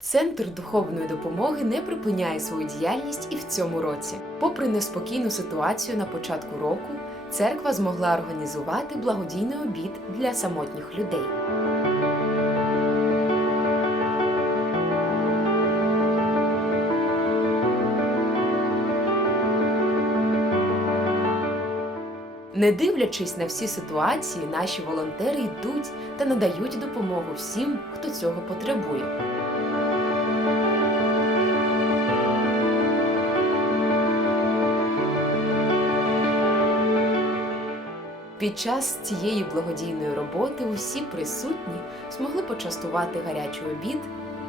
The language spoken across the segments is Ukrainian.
Центр духовної допомоги не припиняє свою діяльність і в цьому році. Попри неспокійну ситуацію на початку року, церква змогла організувати благодійний обід для самотніх людей. Не дивлячись на всі ситуації, наші волонтери йдуть та надають допомогу всім, хто цього потребує. Під час цієї благодійної роботи усі присутні змогли почастувати гарячий обід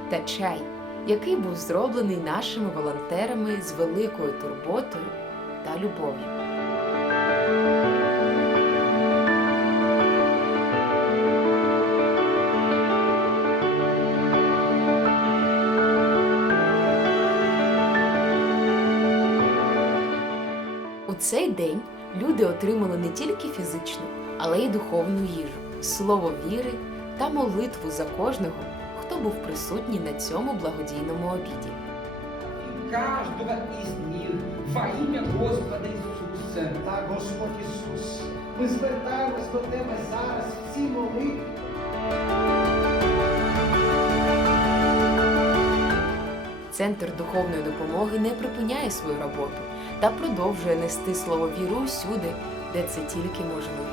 та чай, який був зроблений нашими волонтерами з великою турботою та любов'ю. У цей день люди отримали не тільки фізичну, але й духовну їжу, слово віри та молитву за кожного, хто був присутній на цьому благодійному обіді. Кожного із них во ім'я Господа Ісуса та Господь Ісус, ми звертаємось до Тебе зараз в цій. Центр духовної допомоги не припиняє свою роботу та продовжує нести слово віру усюди, де це тільки можливо.